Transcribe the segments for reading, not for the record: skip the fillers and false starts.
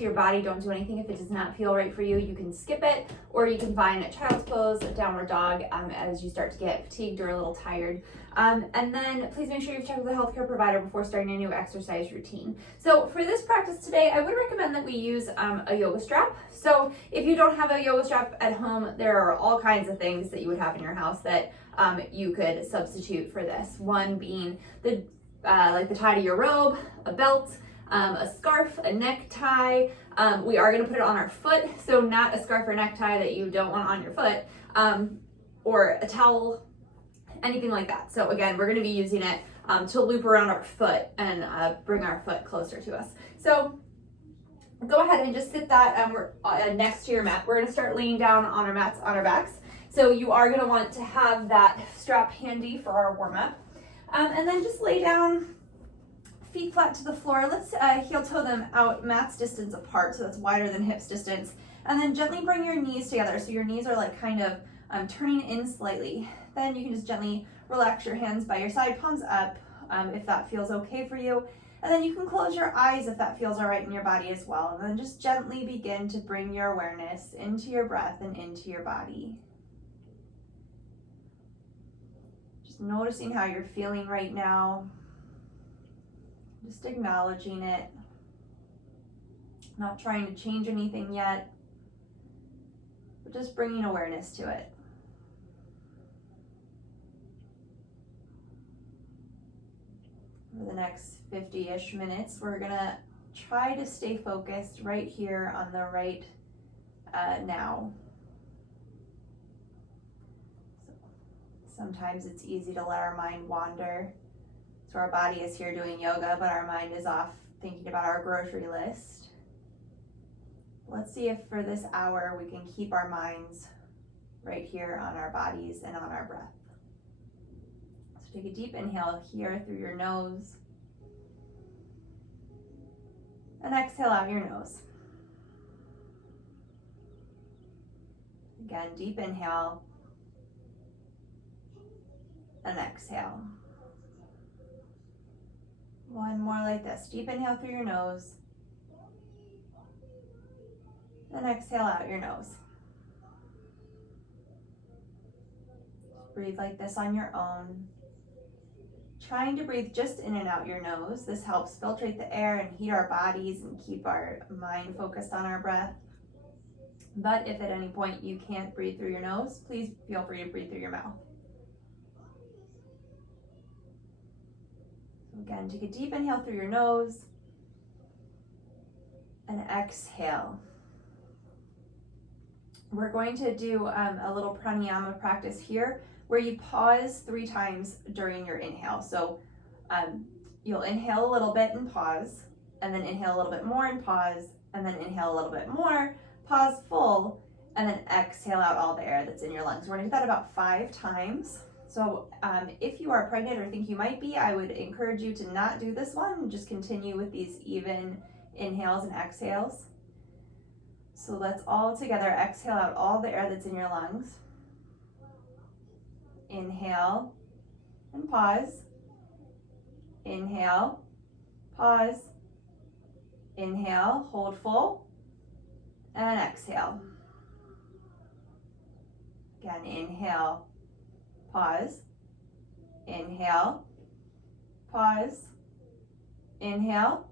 to your body. Don't do anything if it does not feel right for you. You can skip it, or you can find a child's pose, a downward dog, as you start to get fatigued or a little tired. And then please make sure you've checked with a healthcare provider before starting a new exercise routine. So for this practice today, I would recommend that we use a yoga strap. So if you don't have a yoga strap at home, there are all kinds of things that you would have in your house that you could substitute for this. One being the like the tie to your robe, a belt, a scarf, a necktie. We are going to put it on our foot, so not a scarf or necktie that you don't want on your foot, or a towel, anything like that. So again, we're going to be using it to loop around our foot and bring our foot closer to us. So go ahead and just sit that next to your mat. We're going to start laying down on our mats on our backs. So you are going to want to have that strap handy for our warm-up. And then just lay down, feet flat to the floor. Let's heel toe them out, mats distance apart, so that's wider than hips distance. And then gently bring your knees together, so your knees are like kind of turning in slightly. Then you can just gently relax your hands by your side, palms up, if that feels okay for you. And then you can close your eyes if that feels all right in your body as well. And then just gently begin to bring your awareness into your breath and into your body. Noticing how you're feeling right now, just acknowledging it, not trying to change anything yet, but just bringing awareness to it. For the next 50-ish minutes, we're gonna try to stay focused right here on the right now. Sometimes it's easy to let our mind wander. So our body is here doing yoga, but our mind is off thinking about our grocery list. Let's see if for this hour we can keep our minds right here on our bodies and on our breath. So take a deep inhale here through your nose. And exhale out your nose. Again, deep inhale. And exhale. One more like this. Deep inhale through your nose. And exhale out your nose. Breathe like this on your own. Trying to breathe just in and out your nose. This helps filtrate the air and heat our bodies and keep our mind focused on our breath. But if at any point you can't breathe through your nose, please feel free to breathe through your mouth. Again, take a deep inhale through your nose and exhale. We're going to do a little pranayama practice here where you pause 3 times during your inhale. So you'll inhale a little bit and pause, and then inhale a little bit more and pause, and then inhale a little bit more, pause full, and then exhale out all the air that's in your lungs. We're gonna do that about 5 times. So if you are pregnant or think you might be, I would encourage you to not do this one and just continue with these even inhales and exhales. So let's all together exhale out all the air that's in your lungs. Inhale and pause. Inhale, pause. Inhale, hold full, and exhale. Again, inhale. Pause, inhale, pause, inhale,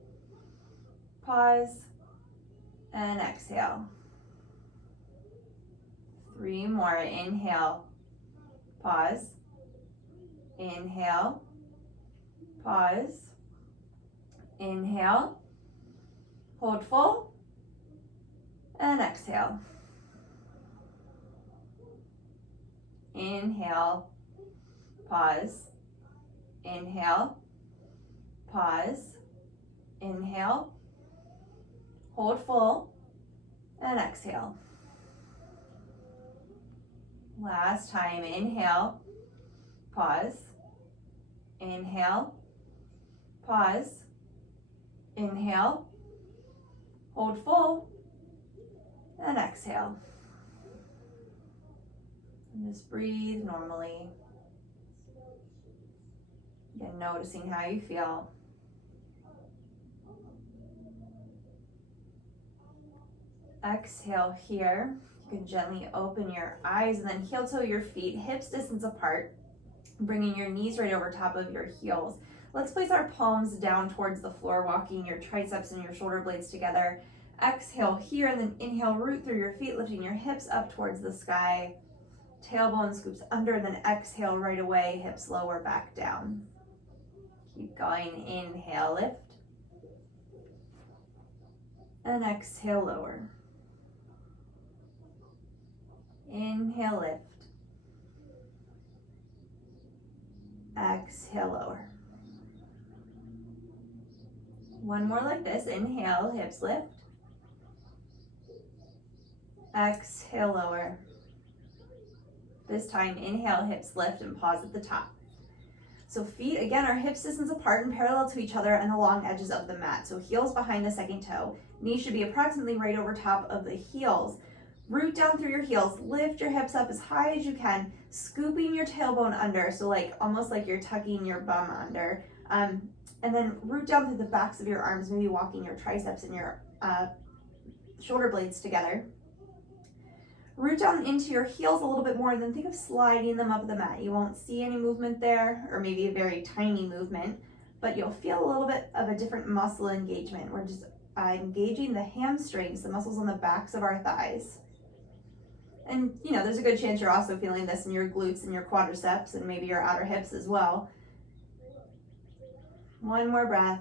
pause, and exhale. 3 more, inhale, pause, inhale, pause, inhale, hold full, and exhale. Inhale, pause, inhale, pause, inhale, hold full, and exhale. Last time, inhale, pause, inhale, pause, inhale, hold full, and exhale. And just breathe normally. Again, noticing how you feel. Exhale here. You can gently open your eyes and then heel toe your feet, hips distance apart, bringing your knees right over top of your heels. Let's place our palms down towards the floor, walking your triceps and your shoulder blades together. Exhale here, and then inhale, root through your feet, lifting your hips up towards the sky. Tailbone scoops under, and then exhale right away, hips lower back down. Keep going, inhale, lift. And exhale, lower. Inhale, lift. Exhale, lower. One more like this. Inhale, hips lift. Exhale, lower. This time, inhale, hips lift, and pause at the top. So feet, again, are hips distance apart and parallel to each other and the long edges of the mat. So heels behind the second toe. Knees should be approximately right over top of the heels. Root down through your heels. Lift your hips up as high as you can, scooping your tailbone under. So like almost like you're tucking your bum under. And then root down through the backs of your arms, maybe walking your triceps and your shoulder blades together. Root down into your heels a little bit more, and then think of sliding them up the mat. You won't see any movement there, or maybe a very tiny movement, but you'll feel a little bit of a different muscle engagement. We're just engaging the hamstrings, the muscles on the backs of our thighs. And you know, there's a good chance you're also feeling this in your glutes and your quadriceps and maybe your outer hips as well. One more breath.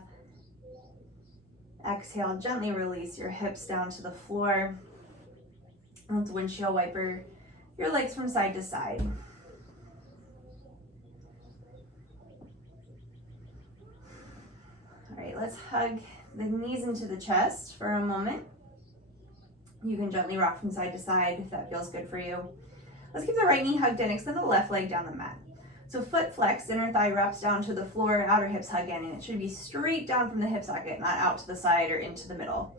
Exhale, gently release your hips down to the floor. Let's windshield wiper your legs from side to side. All right, let's hug the knees into the chest for a moment. You can gently rock from side to side if that feels good for you. Let's keep the right knee hugged in, extend the left leg down the mat. So foot flex, inner thigh wraps down to the floor, outer hips hug in, and it should be straight down from the hip socket, not out to the side or into the middle.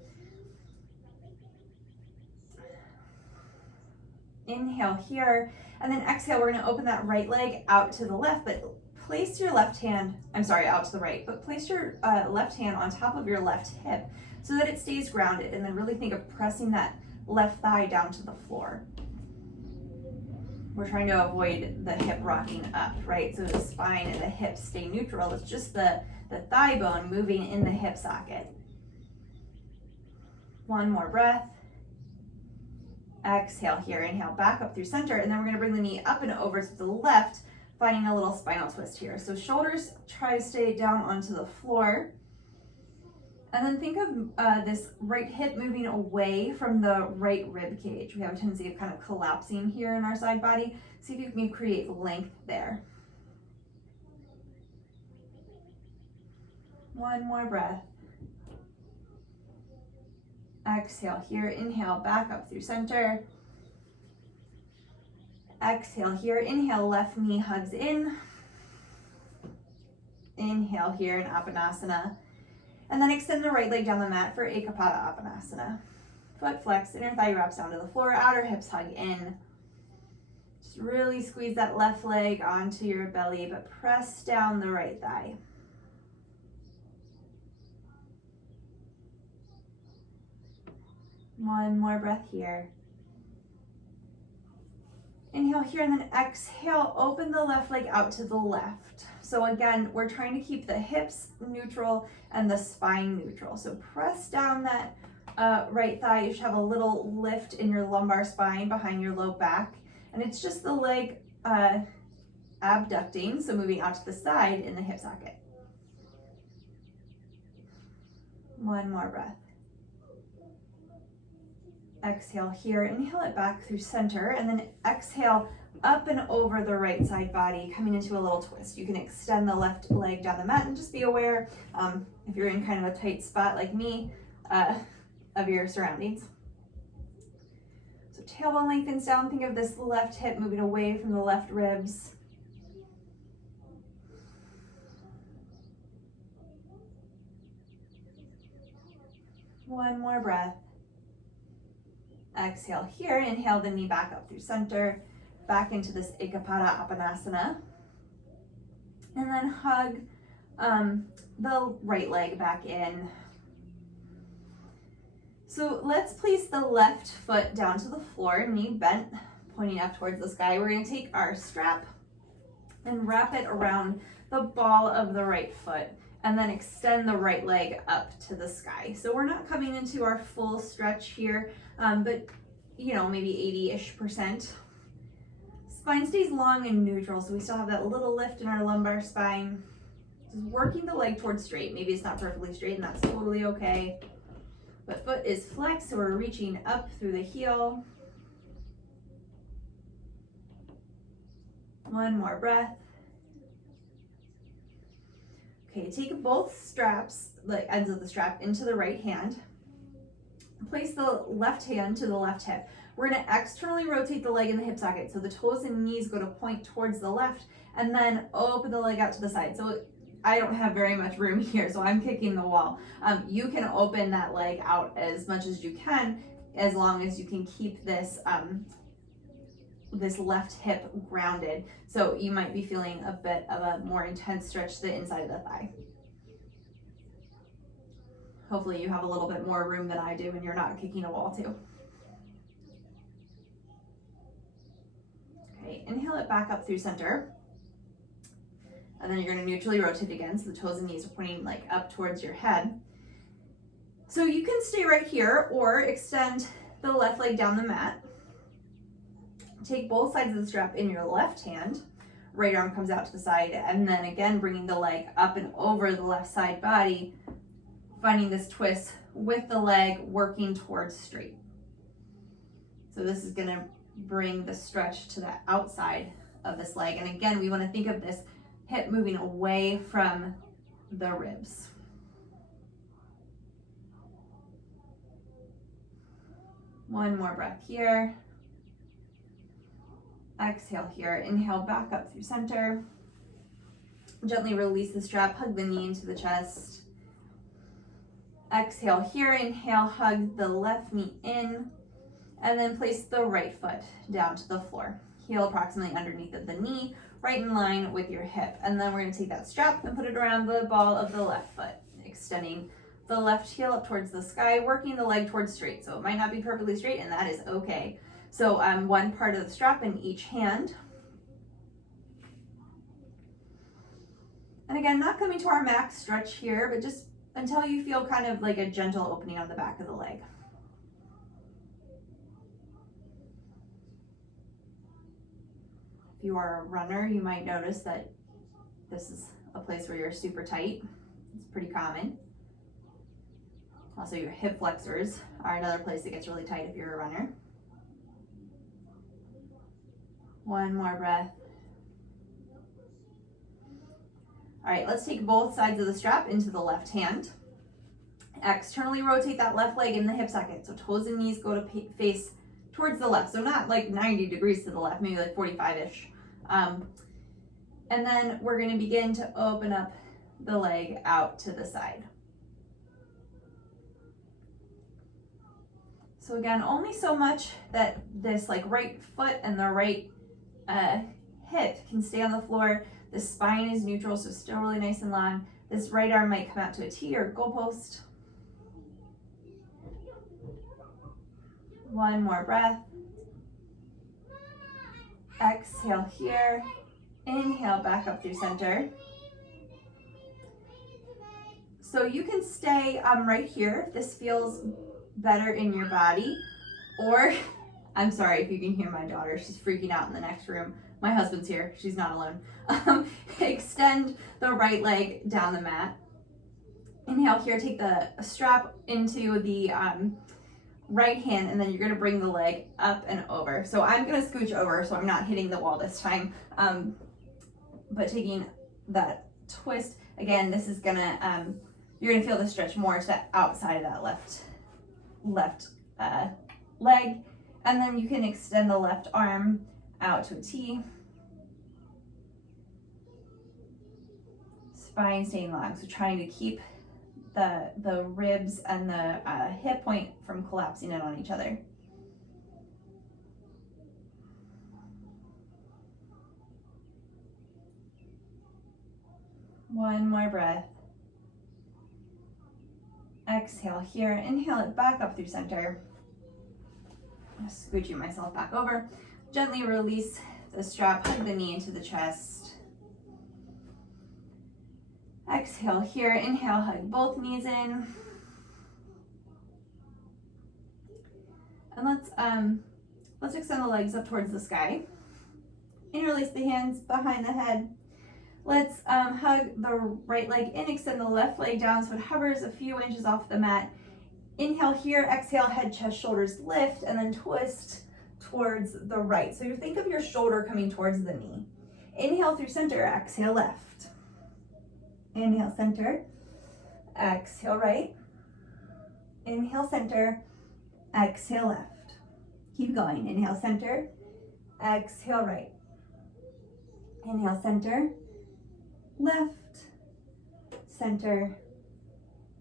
Inhale here, and then exhale, we're gonna open that right leg out to the left, but place your left hand, out to the right, but place your left hand on top of your left hip so that it stays grounded, and then really think of pressing that left thigh down to the floor. We're trying to avoid the hip rocking up, right? So the spine and the hips stay neutral. It's just the thigh bone moving in the hip socket. One more breath. Exhale here, inhale back up through center, and then we're gonna bring the knee up and over to the left, finding a little spinal twist here. So shoulders try to stay down onto the floor. And then think of this right hip moving away from the right rib cage. We have a tendency of kind of collapsing here in our side body. See if you can create length there. One more breath. Exhale here, inhale back up through center. Exhale here, inhale, left knee hugs in. Inhale here in Apanasana. And then extend the right leg down the mat for Ekapada Apanasana. Foot flex, inner thigh wraps down to the floor, outer hips hug in. Just really squeeze that left leg onto your belly, but press down the right thigh. One more breath here. Inhale here, and then exhale, open the left leg out to the left. So again, we're trying to keep the hips neutral and the spine neutral. So press down that right thigh. You should have a little lift in your lumbar spine behind your low back. And it's just the leg abducting, so moving out to the side in the hip socket. One more breath. Exhale here, inhale it back through center, and then exhale up and over the right side body, coming into a little twist. You can extend the left leg down the mat and just be aware, if you're in kind of a tight spot like me, of your surroundings. So tailbone lengthens down, think of this left hip moving away from the left ribs. One more breath. Exhale here, inhale the knee back up through center, back into this Ekapada Apanasana. And then hug the right leg back in. So let's place the left foot down to the floor, knee bent, pointing up towards the sky. We're going to take our strap and wrap it around the ball of the right foot, and then extend the right leg up to the sky. So we're not coming into our full stretch here, but you know, maybe 80-ish%. Spine stays long and neutral, so we still have that little lift in our lumbar spine. Just working the leg towards straight. Maybe it's not perfectly straight, and that's totally okay. But foot is flexed, so we're reaching up through the heel. One more breath. Okay, take both straps, the ends of the strap, into the right hand. Place the left hand to the left hip. We're going to externally rotate the leg in the hip socket, so the toes and knees go to point towards the left, and then open the leg out to the side. So I don't have very much room here, so I'm kicking the wall. You can open that leg out as much as you can, as long as you can keep this this left hip grounded. So you might be feeling a bit of a more intense stretch to the inside of the thigh. Hopefully you have a little bit more room than I do and you're not kicking a wall too. Okay, inhale it back up through center. And then you're going to neutrally rotate again, so the toes and knees are pointing like up towards your head. So you can stay right here or extend the left leg down the mat. Take both sides of the strap in your left hand. Right arm comes out to the side, and then again bringing the leg up and over the left side body, finding this twist with the leg working towards straight. So this is going to bring the stretch to the outside of this leg. And again, we want to think of this hip moving away from the ribs. One more breath here. Exhale here. Inhale back up through center. Gently release the strap, hug the knee into the chest. Exhale here. Inhale, hug the left knee in, and then place the right foot down to the floor. Heel approximately underneath of the knee, right in line with your hip. And then we're going to take that strap and put it around the ball of the left foot, extending the left heel up towards the sky, working the leg towards straight. So it might not be perfectly straight, and that is okay. So one part of the strap in each hand. And again, not coming to our max stretch here, but just until you feel kind of like a gentle opening on the back of the leg. If you are a runner, you might notice that this is a place where you're super tight. It's pretty common. Also, your hip flexors are another place that gets really tight if you're a runner. One more breath. All right, let's take both sides of the strap into the left hand. Externally rotate that left leg in the hip socket. So toes and knees go to face towards the left. So not like 90 degrees to the left, maybe like 45-ish. And then we're going to begin to open up the leg out to the side. So again, only so much that this like right foot and the right hip can stay on the floor. The spine is neutral, so still really nice and long. This right arm might come out to a T or goalpost. One more breath. Exhale here. Inhale back up through center. So you can stay right here if this feels better in your body, or I'm sorry if you can hear my daughter, she's freaking out in the next room. My husband's here, she's not alone. Extend the right leg down the mat. Inhale here, take the strap into the right hand, and then you're gonna bring the leg up and over. So I'm gonna scooch over so I'm not hitting the wall this time. But taking that twist, again, this is gonna, you're gonna feel the stretch more to the outside of that left leg. And then you can extend the left arm out to a T. Spine staying long, so trying to keep the ribs and the hip point from collapsing in on each other. One more breath. Exhale here, inhale it back up through center. Scooching myself back over. Gently release the strap, hug the knee into the chest. Exhale here, inhale, hug both knees in. And let's extend the legs up towards the sky. Interlace the hands behind the head. Let's hug the right leg in, extend the left leg down so it hovers a few inches off the mat. Inhale here, exhale, head, chest, shoulders lift, and then twist towards the right. So you think of your shoulder coming towards the knee. Inhale through center, exhale left. Inhale center, exhale right. Inhale center, exhale left. Keep going. Inhale center, exhale right. Inhale center, left, center,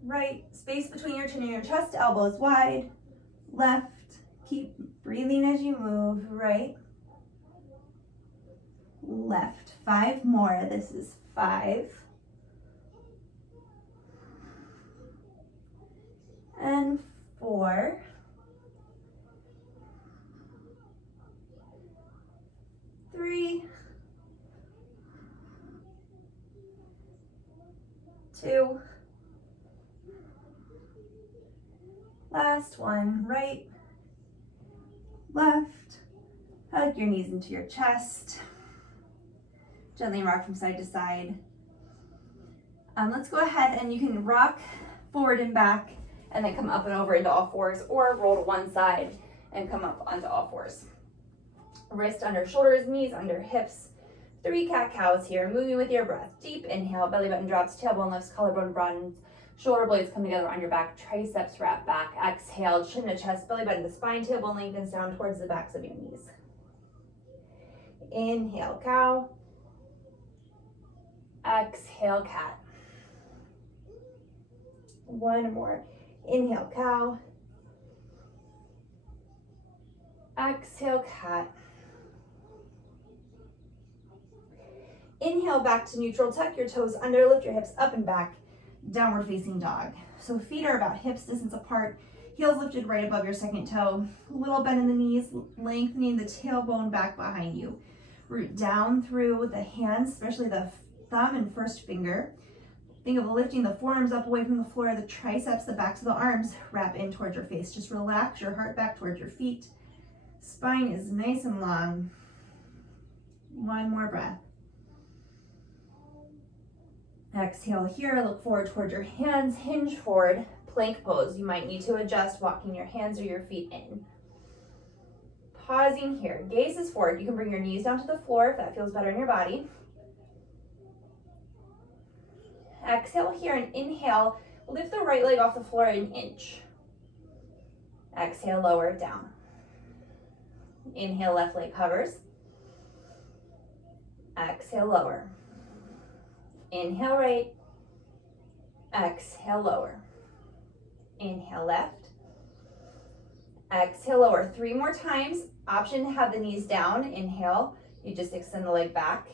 right. Space between your chin and your chest, elbows wide, left. Keep breathing as you move, right, left. 5 more. This is 5. And 4. 3. 2. Last one, right, left. Hug your knees into your chest. Gently rock from side to side. Let's go ahead and you can rock forward and back and then come up and over into all fours, or roll to one side and come up onto all fours. Wrist under shoulders, knees under hips. 3 cat-cows here, moving with your breath. Deep inhale, belly button drops, tailbone lifts, collarbone broadens, shoulder blades come together on your back, triceps wrap back. Exhale, chin to chest, belly button to spine, tailbone lengthens down towards the backs of your knees. Inhale, cow. Exhale, cat. One more. Inhale, cow. Exhale, cat. Inhale back to neutral, tuck your toes under, lift your hips up and back, downward facing dog. So feet are about hips distance apart, heels lifted right above your second toe, a little bend in the knees, lengthening the tailbone back behind you. Root down through the hands, especially the thumb and first finger. Think of lifting the forearms up away from the floor, the triceps, the backs of the arms wrap in towards your face. Just relax your heart back towards your feet. Spine is nice and long. One more breath. Exhale here, look forward towards your hands, hinge forward, plank pose. You might need to adjust walking your hands or your feet in. Pausing here, gaze is forward. You can bring your knees down to the floor if that feels better in your body. Exhale here and inhale, lift the right leg off the floor an inch. Exhale, lower it down. Inhale, left leg hovers. Exhale, lower. Inhale right, exhale lower. Inhale left, exhale lower. 3 more times. Option to have the knees down. Inhale, you just extend the leg back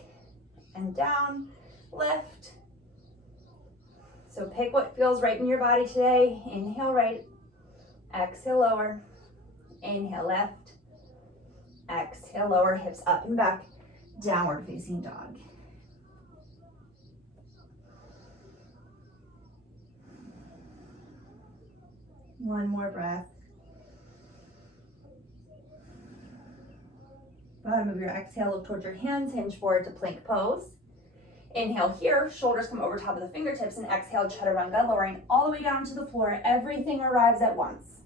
and down, left. So pick what feels right in your body today. Inhale right, exhale lower. Inhale left, exhale lower, hips up and back, downward facing dog. One more breath. Bottom of your exhale, look towards your hands, hinge forward to plank pose. Inhale here, shoulders come over top of the fingertips, and exhale, chaturanga, lowering all the way down to the floor. Everything arrives at once.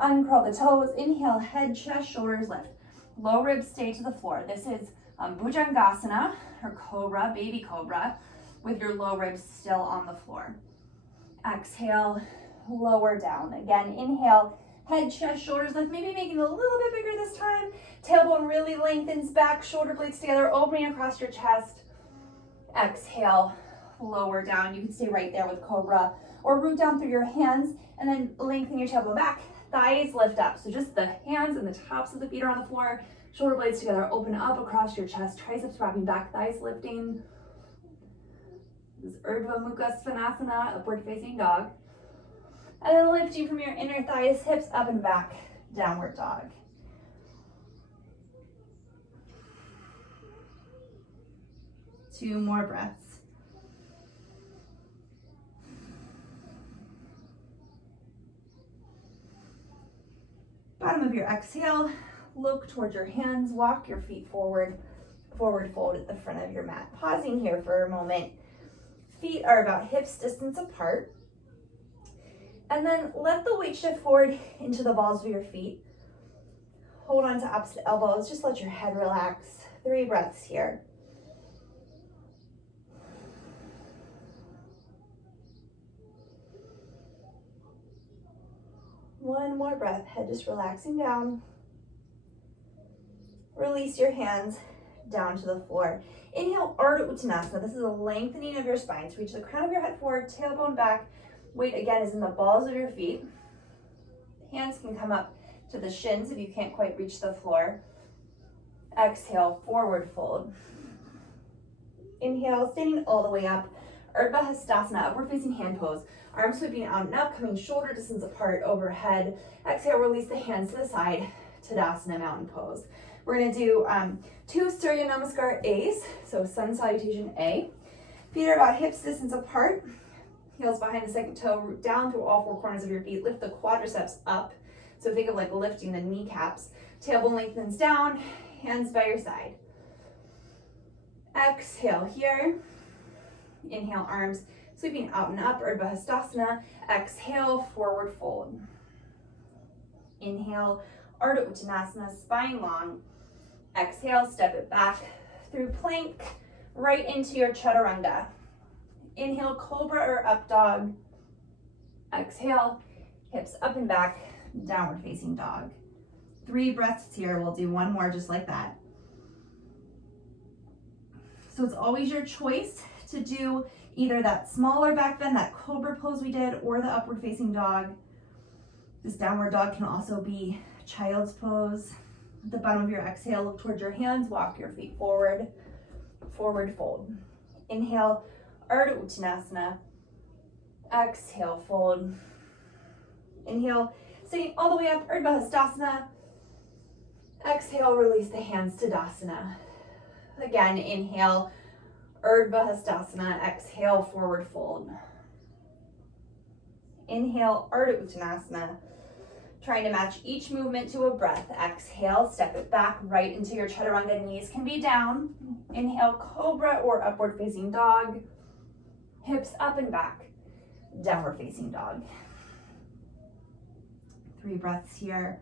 Uncurl the toes, inhale, head, chest, shoulders lift. Low ribs stay to the floor. This is Bhujangasana, or cobra, baby cobra, with your low ribs still on the floor. Exhale, lower down. Again, inhale, head, chest, shoulders lift, maybe making it a little bit bigger this time. Tailbone really lengthens back, shoulder blades together, opening across your chest. Exhale, lower down. You can stay right there with cobra, or root down through your hands and then lengthen your tailbone back. Thighs lift up. So just the hands and the tops of the feet are on the floor, shoulder blades together, open up across your chest, triceps wrapping back, thighs lifting. This is Urdhva Mukha Svanasana, upward facing dog. And then lifting from your inner thighs, hips up and back, downward dog. Two more breaths. Bottom of your exhale, look towards your hands, walk your feet forward, forward fold at the front of your mat. Pausing here for a moment. Feet are about hips distance apart. And then let the weight shift forward into the balls of your feet. Hold on to opposite elbows, just let your head relax. 3 breaths here. One more breath, head just relaxing down. Release your hands down to the floor. Inhale, Ardha Uttanasana. This is a lengthening of your spine. So reach the crown of your head forward, tailbone back. Weight again is in the balls of your feet. Hands can come up to the shins if you can't quite reach the floor. Exhale, forward fold. Inhale, standing all the way up. Urdhva Hastasana, upward facing hand pose. Arms sweeping out and up, coming shoulder distance apart overhead. Exhale, release the hands to the side. Tadasana, mountain pose. We're gonna do 2 Surya Namaskar Ace, so sun salutation A. Feet are about hips distance apart. Heels behind the second toe, root down through all 4 corners of your feet. Lift the quadriceps up. So think of like lifting the kneecaps. Tailbone lengthens down, hands by your side. Exhale here. Inhale, arms sweeping out and up, Urdhva Hastasana. Exhale, forward fold. Inhale, Ardha Uttanasana, spine long. Exhale, step it back through plank, right into your chaturanga. Inhale, cobra or up dog. Exhale, hips up and back, downward facing dog. 3 breaths here. We'll do 1 more just like that. So it's always your choice to do either that smaller back bend, that cobra pose we did, or the upward facing dog. This downward dog can also be child's pose. At the bottom of your exhale, look towards your hands, walk your feet forward, forward fold. Inhale, Ardha Uttanasana. Exhale, fold. Inhale, sitting all the way up, Urdhva Hastasana. Exhale, release the hands to Tadasana. Again, inhale, Urdhva Hastasana. Exhale, forward fold. Inhale, Ardha Uttanasana. Trying to match each movement to a breath. Exhale, step it back right into your chaturanga. Knees can be down. Inhale, cobra or upward facing dog. Hips up and back, downward facing dog. 3 breaths here.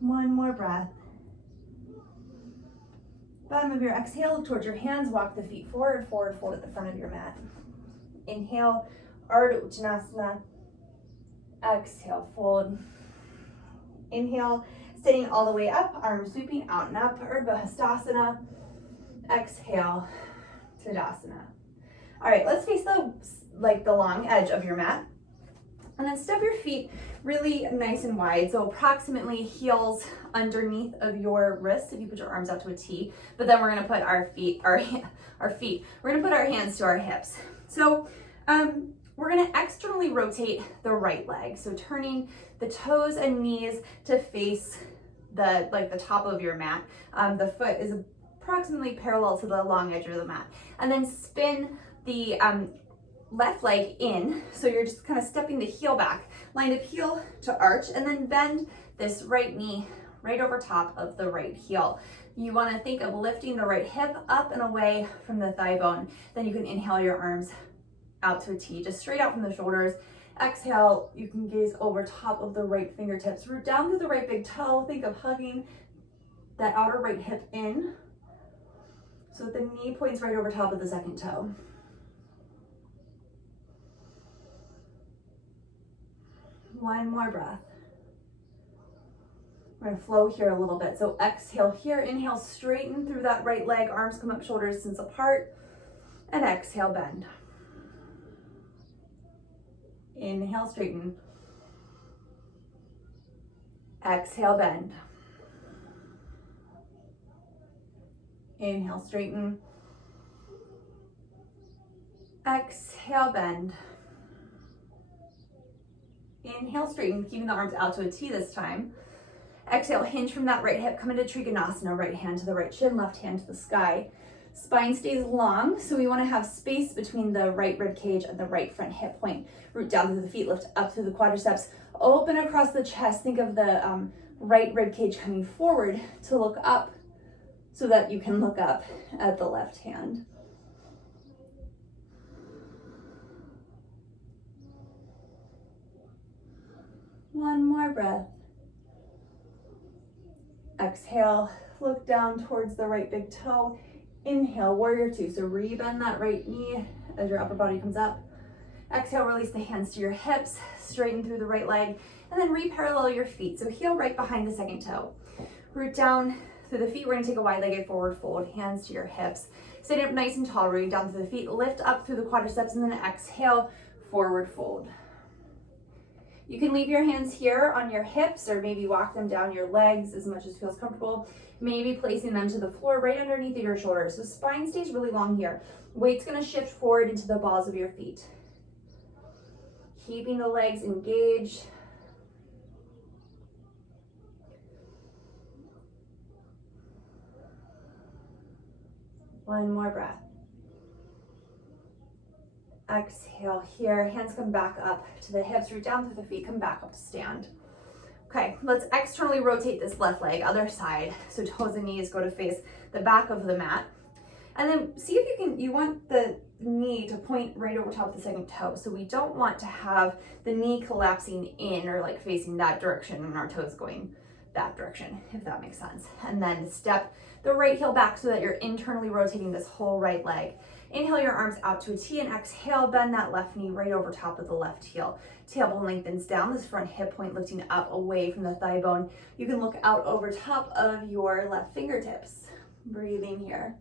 One more breath. Bottom of your exhale, look towards your hands, walk the feet forward, forward fold at the front of your mat. Inhale, Ardha Uttanasana. Exhale, fold. Inhale, sitting all the way up, arms sweeping out and up, Urdhva Hastasana. Exhale, Tadasana. All right, let's face the long edge of your mat. And then step your feet really nice and wide. So approximately heels underneath of your wrists if you put your arms out to a T. But then we're gonna put we're gonna put our hands to our hips. So we're gonna externally rotate the right leg. So turning the toes and knees to face the top of your mat. The foot is approximately parallel to the long edge of the mat. And then spin the left leg in, so you're just kind of stepping the heel back, line up heel to arch, and then bend this right knee right over top of the right heel. You want to think of lifting the right hip up and away from the thigh bone. Then you can inhale your arms out to a T, just straight out from the shoulders. Exhale, you can gaze over top of the right fingertips, root down through the right big toe. Think of hugging that outer right hip in, so that the knee points right over top of the second toe. One more breath. We're gonna flow here a little bit. So exhale here, inhale, straighten through that right leg, arms come up, shoulder distance apart, and exhale, bend. Inhale, straighten. Exhale, bend. Inhale, straighten. Exhale, bend. Inhale, straighten, keeping the arms out to a T this time. Exhale, hinge from that right hip, come into Trikonasana, right hand to the right shin, left hand to the sky. Spine stays long, so we want to have space between the right rib cage and the right front hip point. Root down through the feet, lift up through the quadriceps, open across the chest. Think of the right rib cage coming forward to look up so that you can look up at the left hand. One more breath. Exhale, look down towards the right big toe. Inhale, warrior two. So rebend that right knee as your upper body comes up. Exhale, release the hands to your hips, straighten through the right leg, and then re-parallel your feet. So heel right behind the second toe. Root down through the feet. We're gonna take a wide-legged forward fold, hands to your hips. Sit up nice and tall, rooting down through the feet, lift up through the quadriceps, and then exhale, forward fold. You can leave your hands here on your hips or maybe walk them down your legs as much as feels comfortable. Maybe placing them to the floor right underneath your shoulders. So spine stays really long here. Weight's gonna shift forward into the balls of your feet. Keeping the legs engaged. One more breath. Exhale here, hands come back up to the hips, root down through the feet, come back up to stand. Okay, let's externally rotate this left leg, other side. So toes and knees go to face the back of the mat. And then see if you want the knee to point right over top of the second toe. So we don't want to have the knee collapsing in or like facing that direction and our toes going that direction, if that makes sense. And then step the right heel back so that you're internally rotating this whole right leg. Inhale your arms out to a T and exhale, bend that left knee right over top of the left heel. Tailbone lengthens down, this front hip point lifting up away from the thigh bone. You can look out over top of your left fingertips. Breathing here.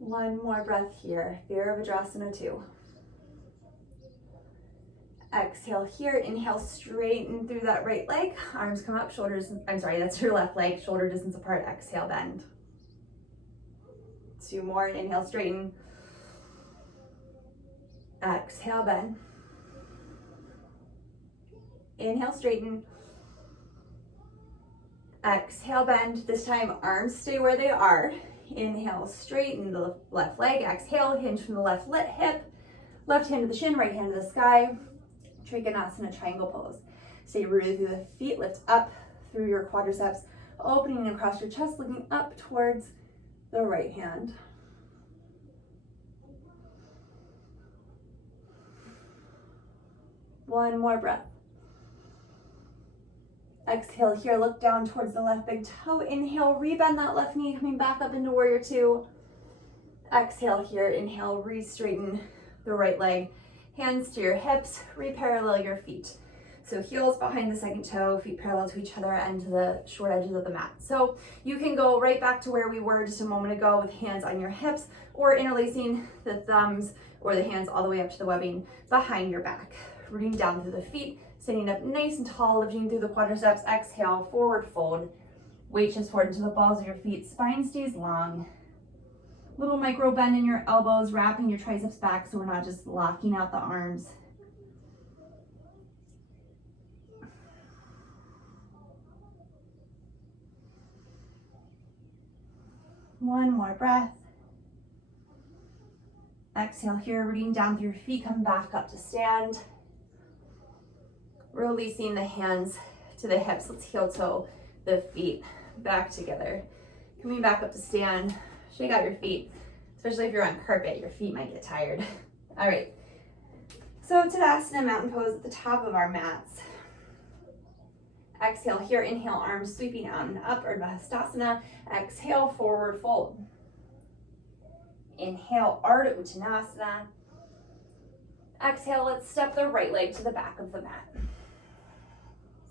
One more breath here, Virabhadrasana 2. Exhale here, inhale, straighten through that right leg, arms come up, shoulders, that's your left leg, shoulder distance apart, exhale, bend. 2 more, inhale, straighten. Exhale, bend. Inhale, straighten. Exhale, bend. This time, arms stay where they are. Inhale, straighten the left leg, exhale, hinge from the left hip, left hand to the shin, right hand to the sky. Trikonasana, triangle pose. Stay rooted through the feet, lift up through your quadriceps, opening across your chest, looking up towards the right hand. One more breath. Exhale here, look down towards the left big toe. Inhale, rebend that left knee, coming back up into warrior two. Exhale here, inhale, re-straighten the right leg. Hands to your hips, re-parallel your feet. So heels behind the second toe, feet parallel to each other and to the short edges of the mat. So you can go right back to where we were just a moment ago with hands on your hips or interlacing the thumbs or the hands all the way up to the webbing behind your back. Rooting down through the feet, sitting up nice and tall, lifting through the quadriceps. Exhale, forward fold. Weight shifts forward into the balls of your feet, spine stays long. Little micro bend in your elbows, wrapping your triceps back so we're not just locking out the arms. One more breath. Exhale here, rooting down through your feet, come back up to stand. Releasing the hands to the hips. Let's heel toe the feet back together. Coming back up to stand. Shake out your feet, especially if you're on carpet, your feet might get tired. All right, so Tadasana, mountain pose at the top of our mats. Exhale here, inhale, arms sweeping out and up, Urdhva Hastasana. Exhale, forward fold. Inhale, Ardha Uttanasana. Exhale, let's step the right leg to the back of the mat.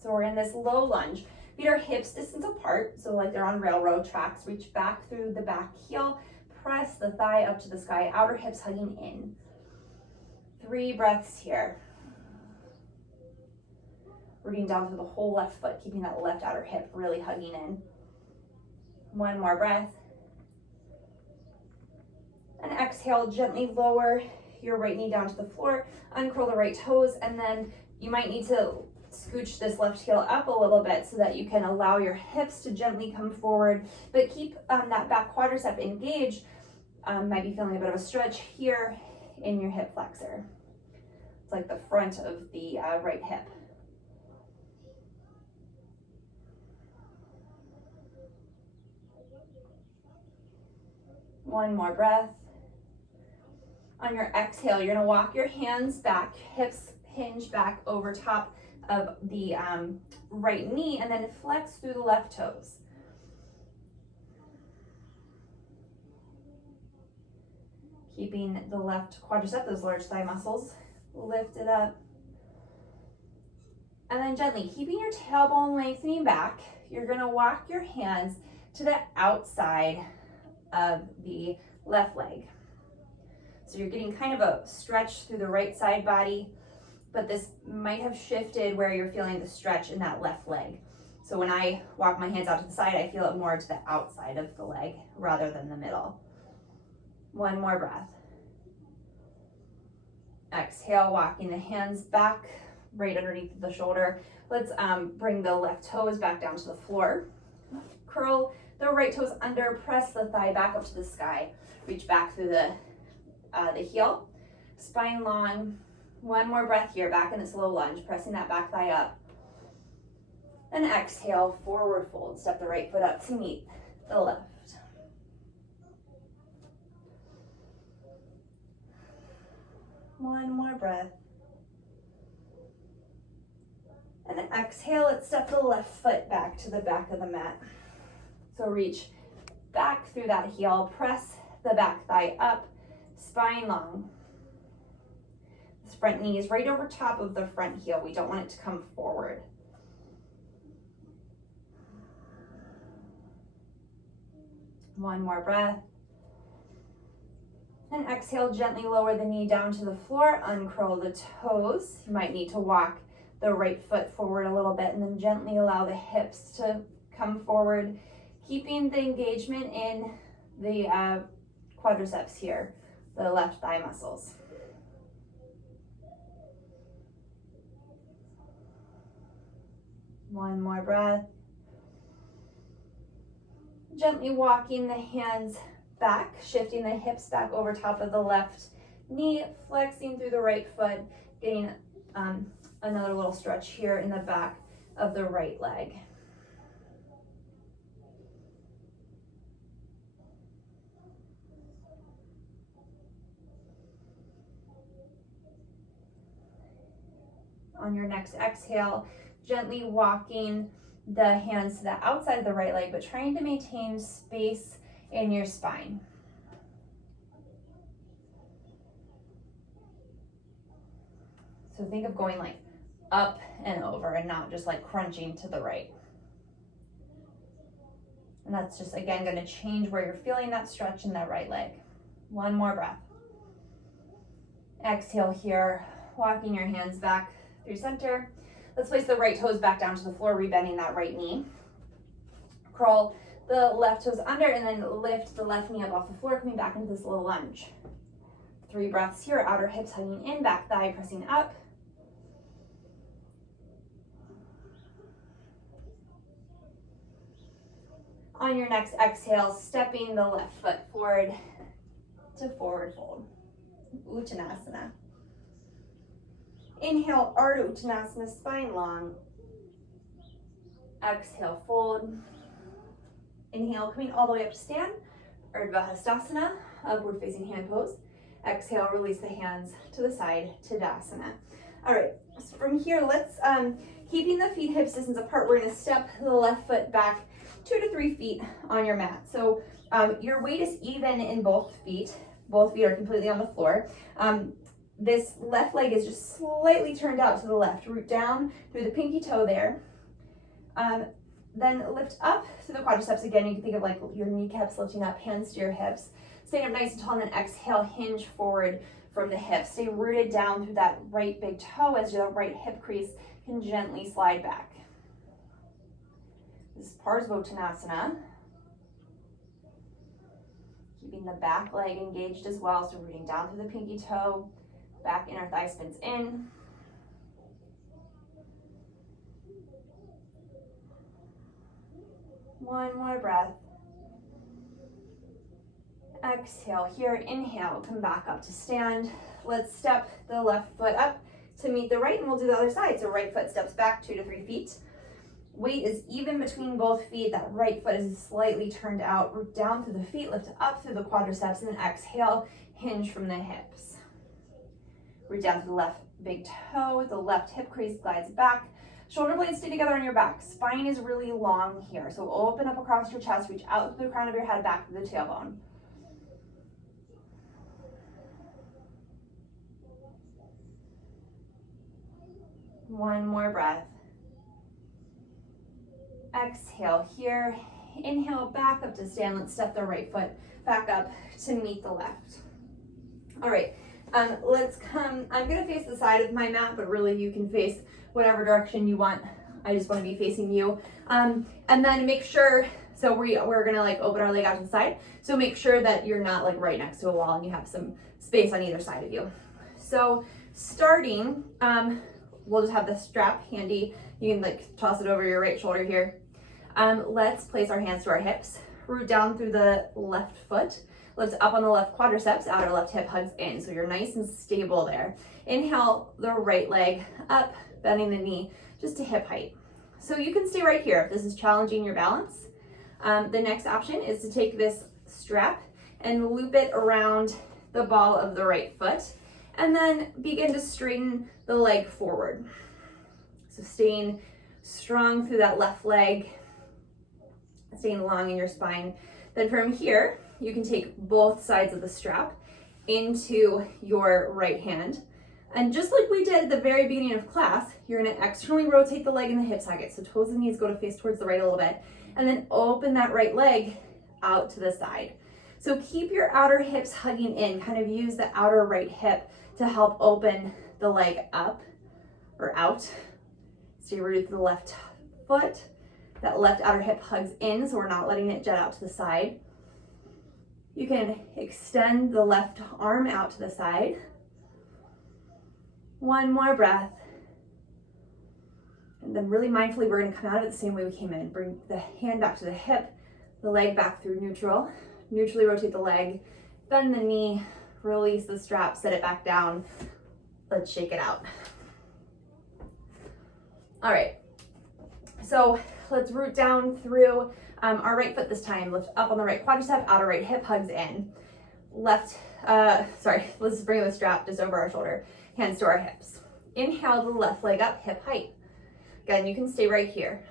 So we're in this low lunge. Feet are hips distance apart, so like they're on railroad tracks. Reach back through the back heel, press the thigh up to the sky, outer hips hugging in. 3 breaths here. rooting down through the whole left foot, keeping that left outer hip really hugging in. One more breath. And exhale, gently lower your right knee down to the floor, uncurl the right toes, and then you might need to scooch this left heel up a little bit so that you can allow your hips to gently come forward, but keep that back quadricep engaged. Might be feeling a bit of a stretch here in your hip flexor. It's like the front of the right hip. One more breath. On your exhale, you're gonna walk your hands back, hips hinge back over top of the right knee, and then flex through the left toes. Keeping the left quadricep, those large thigh muscles, lifted up. And then gently, keeping your tailbone lengthening back, you're gonna walk your hands to the outside of the left leg. So you're getting kind of a stretch through the right side body, but this might have shifted where you're feeling the stretch in that left leg. So when I walk my hands out to the side, I feel it more to the outside of the leg rather than the middle. One more breath. Exhale, walking the hands back right underneath the shoulder. Let's bring the left toes back down to the floor. Curl the right toes under, press the thigh back up to the sky. Reach back through the heel, spine long. One more breath here, back in this low lunge, pressing that back thigh up. And exhale, forward fold. Step the right foot up to meet the left. One more breath. And then exhale, let's step the left foot back to the back of the mat. So reach back through that heel, press the back thigh up, spine long. This front knee is right over top of the front heel. We don't want it to come forward. One more breath. And exhale, gently lower the knee down to the floor, uncurl the toes. You might need to walk the right foot forward a little bit and then gently allow the hips to come forward, keeping the engagement in the quadriceps here, the left thigh muscles. One more breath. Gently walking the hands back, shifting the hips back over top of the left knee, flexing through the right foot, getting another little stretch here in the back of the right leg. On your next exhale, gently walking the hands to the outside of the right leg, but trying to maintain space in your spine. So think of going like up and over and not just like crunching to the right. And that's just, again, going to change where you're feeling that stretch in that right leg. One more breath. Exhale here, walking your hands back through center. Let's place the right toes back down to the floor, rebending that right knee. Curl the left toes under and then lift the left knee up off the floor, coming back into this little lunge. 3 breaths here, outer hips hugging in, back thigh pressing up. On your next exhale, stepping the left foot forward to forward fold. Uttanasana. Inhale, Ardha Uttanasana, spine long. Exhale, fold. Inhale, coming all the way up to stand. Urdhva Hastasana, upward facing hand pose. Exhale, release the hands to the side, Tadasana. All right, so from here, let's, keeping the feet hip distance apart, we're gonna step the left foot back 2 to 3 feet on your mat. So your weight is even in both feet. Both feet are completely on the floor. This left leg is just slightly turned out to the left. Root down through the pinky toe there. Then lift up through the quadriceps. Again, you can think of like your kneecaps lifting up, hands to your hips. Stand up nice and tall, and then exhale, hinge forward from the hips. Stay rooted down through that right big toe as your right hip crease can gently slide back. This is Parsvottanasana. Keeping the back leg engaged as well, so rooting down through the pinky toe, back inner thigh spins in. One more breath. Exhale here, inhale, come back up to stand. Let's step the left foot up to meet the right, and we'll do the other side. So right foot steps back 2 to 3 feet. Weight is even between both feet. That right foot is slightly turned out. Root down through the feet, lift up through the quadriceps, and then exhale, hinge from the hips. Root down to the left big toe, the left hip crease glides back. Shoulder blades stay together on your back. Spine is really long here, so open up across your chest, reach out to the crown of your head, back to the tailbone. One more breath. Exhale here. Inhale, back up to stand. Let's step the right foot back up to meet the left. All right, let's come. I'm gonna face the side of my mat, but really you can face whatever direction you want. I just wanna be facing you. And then make sure, so we're gonna like open our leg out to the side. So make sure that you're not like right next to a wall and you have some space on either side of you. So starting, we'll just have the strap handy. You can like toss it over your right shoulder here. Let's place our hands to our hips. Root down through the left foot. Lift up on the left quadriceps, outer left hip hugs in. So you're nice and stable there. Inhale the right leg up, bending the knee just to hip height. So you can stay right here if this is challenging your balance. The next option is to take this strap and loop it around the ball of the right foot, and then begin to straighten the leg forward. So staying strong through that left leg, staying long in your spine. Then from here, you can take both sides of the strap into your right hand. And just like we did at the very beginning of class, you're gonna externally rotate the leg and the hip socket. So toes and knees go to face towards the right a little bit. And then open that right leg out to the side. So keep your outer hips hugging in, kind of use the outer right hip to help open the leg up or out. Stay rooted to the left foot. That left outer hip hugs in, so we're not letting it jet out to the side. You can extend the left arm out to the side. One more breath. And then really mindfully, we're gonna come out of it the same way we came in. Bring the hand back to the hip, the leg back through neutral. Neutrally rotate the leg, bend the knee, release the strap, set it back down. Let's shake it out. All right, so let's root down through our right foot this time. Lift up on the right quadricep, outer right hip hugs in. Let's bring the strap just over our shoulder, hands to our hips. Inhale the left leg up, hip height. Again, you can stay right here.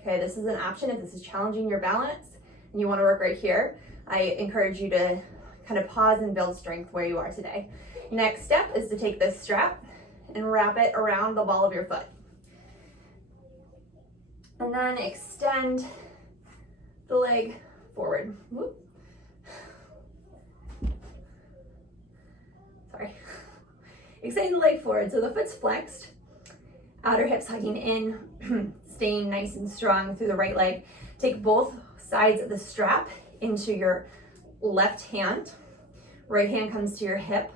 Okay, this is an option if this is challenging your balance and you wanna work right here. I encourage you to kind of pause and build strength where you are today. Next step is to take this strap and wrap it around the ball of your foot. And then extend the leg forward. Whoop. Sorry. Extend the leg forward so the foot's flexed, outer hips hugging in, staying nice and strong through the right leg. Take both sides of the strap into your left hand. Right hand comes to your hip.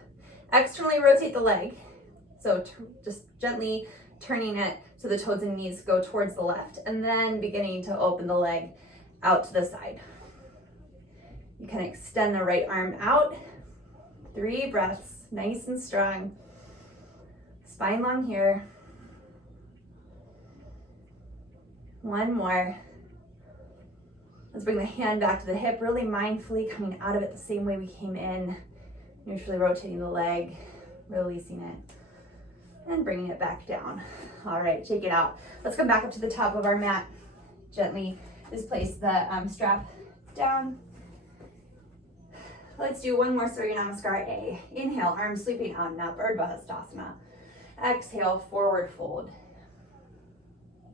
Externally rotate the leg. So just gently turning it so the toes and knees go towards the left, and then beginning to open the leg out to the side. You can extend the right arm out. 3 breaths, nice and strong. Spine long here. One more. Let's bring the hand back to the hip, really mindfully coming out of it the same way we came in. Neutrally rotating the leg, releasing it, and bringing it back down. All right, shake it out. Let's come back up to the top of our mat. Gently just place the strap down. Let's do one more Surya Namaskar A. Inhale, arms sweeping out and up, Urdhva Hastasana. Exhale, forward fold.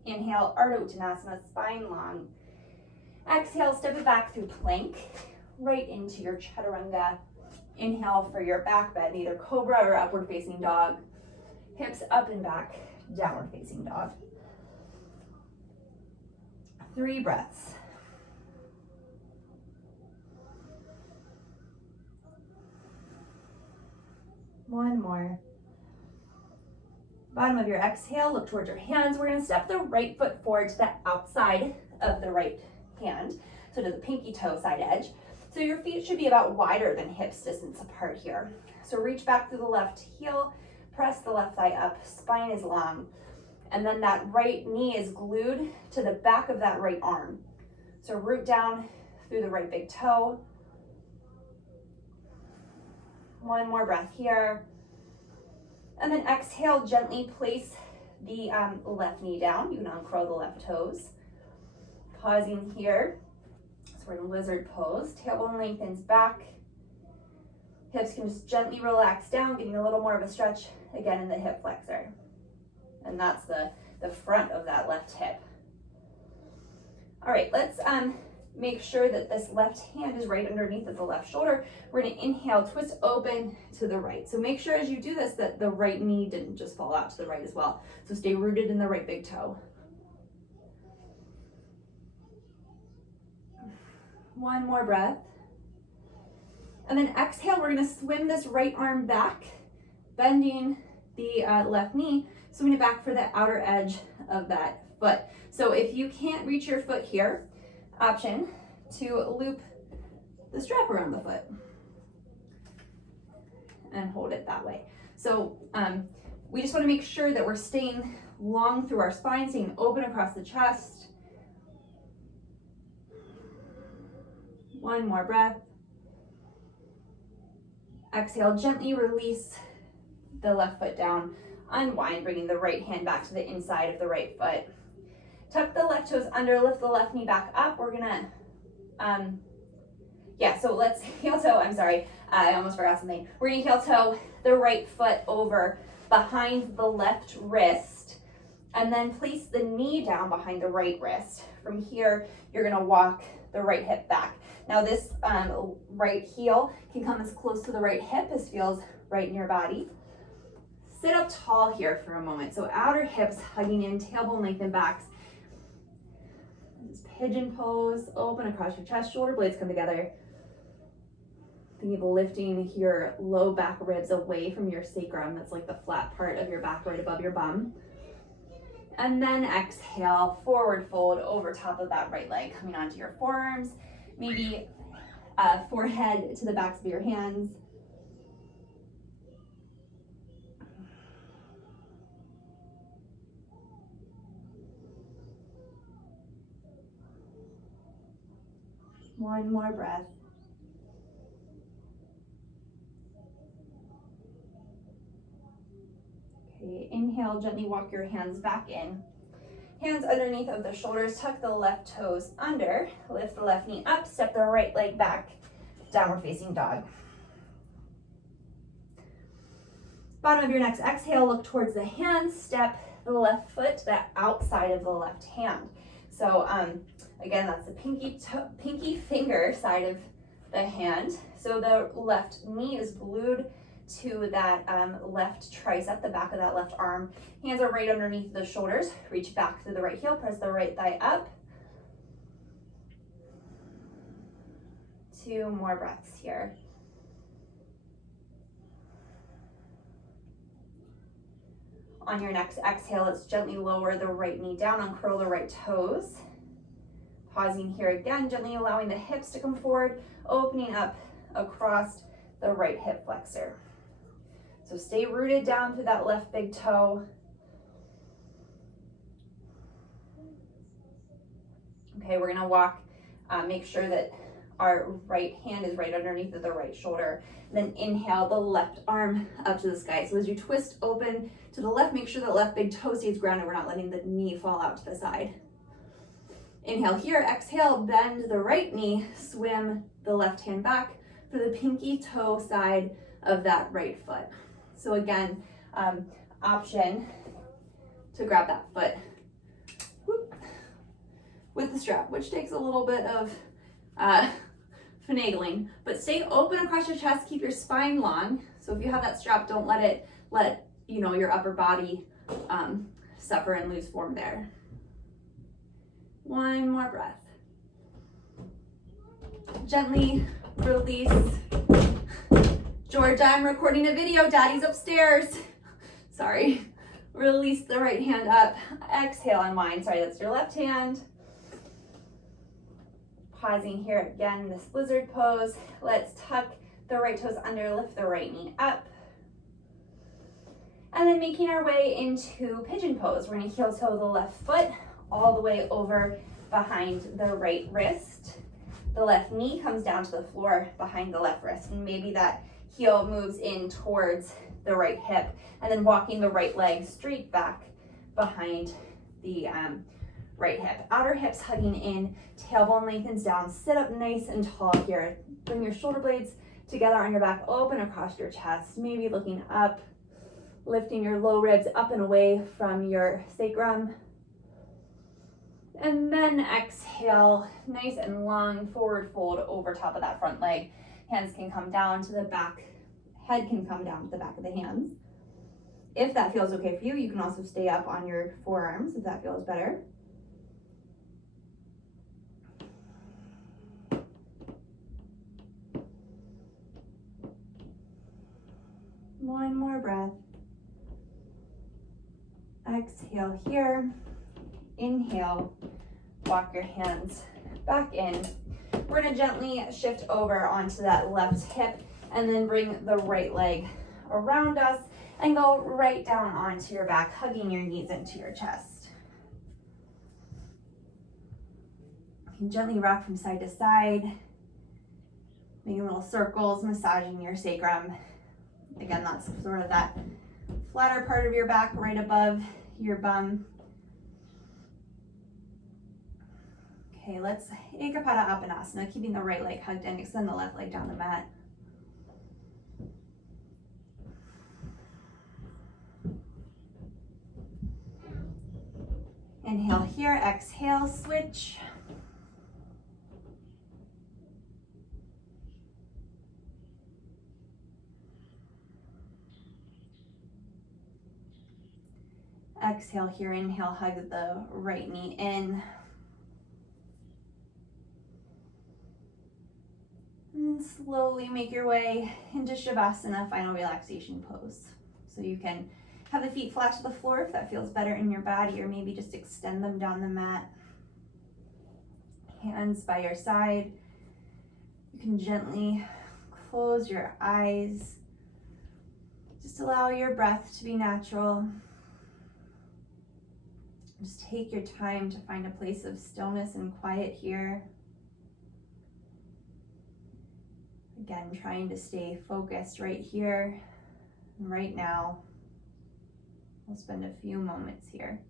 Inhale, Ardha Uttanasana, spine long. Exhale, step it back through plank, right into your chaturanga. Inhale for your back bend, either cobra or upward facing dog. Hips up and back downward facing dog. 3 breaths. One more. Bottom of your exhale, look towards your hands. We're gonna step the right foot forward to the outside of the right hand, so to the pinky toe side edge. So your feet should be about wider than hips distance apart here. So reach back through the left heel, press the left thigh up, spine is long, and then that right knee is glued to the back of that right arm. So root down through the right big toe. One more breath here. And then exhale, gently place the left knee down. You can uncurl the left toes. Pausing here. So we're in lizard pose. Tailbone lengthens back. Hips can just gently relax down, getting a little more of a stretch again in the hip flexor. And that's the front of that left hip. All right, let's make sure that this left hand is right underneath of the left shoulder. We're gonna inhale, twist open to the right. So make sure as you do this that the right knee didn't just fall out to the right as well. So stay rooted in the right big toe. One more breath. And then exhale, we're gonna swim this right arm back, bending the left knee, swing it back for the outer edge of that foot. So if you can't reach your foot here, option to loop the strap around the foot and hold it that way. So we just want to make sure that we're staying long through our spine, staying open across the chest. One more breath. Exhale, gently release the left foot down, unwind, bringing the right hand back to the inside of the right foot. Tuck the left toes under, lift the left knee back up. We're gonna, so let's heel toe, I'm sorry, I almost forgot something. We're gonna heel toe the right foot over behind the left wrist, and then place the knee down behind the right wrist. From here, you're gonna walk the right hip back. Now this right heel can come as close to the right hip as feels right in your body. Sit up tall here for a moment. So outer hips hugging in, tailbone lengthen backs. Pigeon pose, open across your chest, shoulder blades come together. Think of lifting your low back ribs away from your sacrum. That's like the flat part of your back right above your bum. And then exhale, forward fold over top of that right leg, coming onto your forearms. Maybe forehead to the backs of your hands. One more breath. Okay, inhale, gently walk your hands back in. Hands underneath of the shoulders, tuck the left toes under, lift the left knee up, step the right leg back, downward facing dog. Bottom of your next exhale, look towards the hands, step the left foot to the outside of the left hand. So again, that's the pinky finger side of the hand. So the left knee is glued to that left tricep, the back of that left arm. Hands are right underneath the shoulders. Reach back through the right heel, press the right thigh up. 2 more breaths here. On your next exhale, let's gently lower the right knee down, uncurl the right toes. Pausing here again, gently allowing the hips to come forward, opening up across the right hip flexor. So stay rooted down through that left big toe. Okay, we're gonna walk, make sure that our right hand is right underneath of the right shoulder. Then inhale the left arm up to the sky. So as you twist open to the left, make sure the left big toe stays grounded. We're not letting the knee fall out to the side. Inhale here, exhale, bend the right knee, swim the left hand back for the pinky toe side of that right foot. So again, option to grab that foot with the strap, which takes a little bit of finagling, but stay open across your chest, keep your spine long. So if you have that strap, don't let your upper body suffer and lose form there. One more breath. Gently release. Georgia, I'm recording a video. Daddy's upstairs. Sorry. Release the right hand up. Exhale, unwind. Sorry, that's your left hand. Pausing here again, this lizard pose. Let's tuck the right toes under, lift the right knee up. And then making our way into pigeon pose. We're gonna heel toe the left foot all the way over behind the right wrist. The left knee comes down to the floor behind the left wrist, and maybe that heel moves in towards the right hip, and then walking the right leg straight back behind the right hip. Outer hips hugging in, tailbone lengthens down. Sit up nice and tall here. Bring your shoulder blades together on your back, open across your chest, maybe looking up, lifting your low ribs up and away from your sacrum. And then exhale, nice and long, forward fold over top of that front leg. Hands can come down to the back, head can come down to the back of the hands. If that feels okay for you, you can also stay up on your forearms if that feels better. One more breath. Exhale here. Inhale, walk your hands back in. We're gonna gently shift over onto that left hip and then bring the right leg around us and go right down onto your back, hugging your knees into your chest. You can gently rock from side to side, making little circles, massaging your sacrum. Again, that's sort of that flatter part of your back right above your bum. Okay, let's Ekapada Apanasana, keeping the right leg hugged in, extend the left leg down the mat. Inhale here, exhale, switch. Exhale here, inhale, hug the right knee in. And slowly make your way into Shavasana, final relaxation pose. So you can have the feet flat to the floor if that feels better in your body, or maybe just extend them down the mat. Hands by your side. You can gently close your eyes. Just allow your breath to be natural. Just take your time to find a place of stillness and quiet here. Again, trying to stay focused right here, right now. We'll spend a few moments here.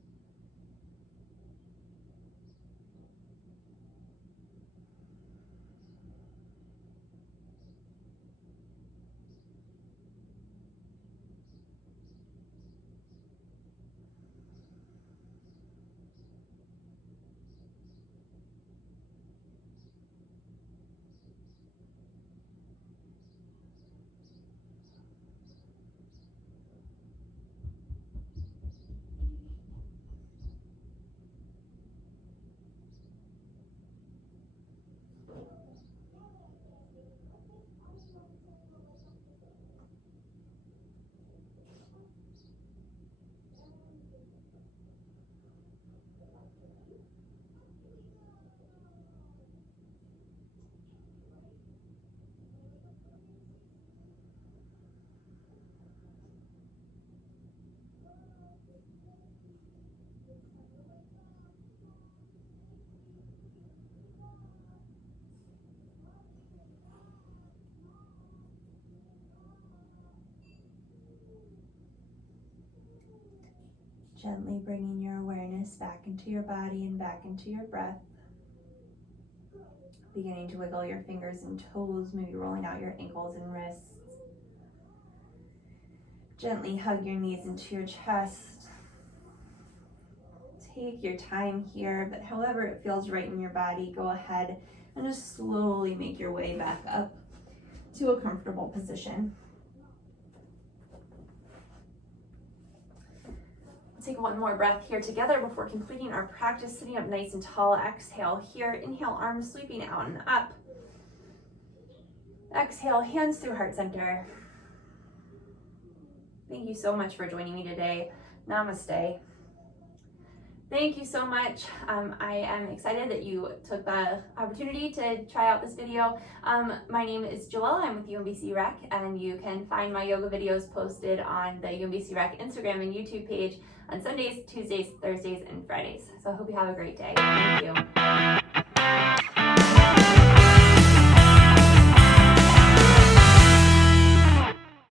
Gently bringing your awareness back into your body and back into your breath. Beginning to wiggle your fingers and toes, maybe rolling out your ankles and wrists. Gently hug your knees into your chest. Take your time here, but however it feels right in your body, go ahead and just slowly make your way back up to a comfortable position. take one more breath here together before completing our practice, sitting up nice and tall. Exhale here, inhale, arms sweeping out and up. Exhale, hands through heart center. Thank you so much for joining me today. Namaste. Thank you so much. I am excited that you took the opportunity to try out this video. My name is Joella. I'm with UMBC Rec, and you can find my yoga videos posted on the UMBC Rec Instagram and YouTube page on Sundays, Tuesdays, Thursdays, and Fridays. So I hope you have a great day. Thank you.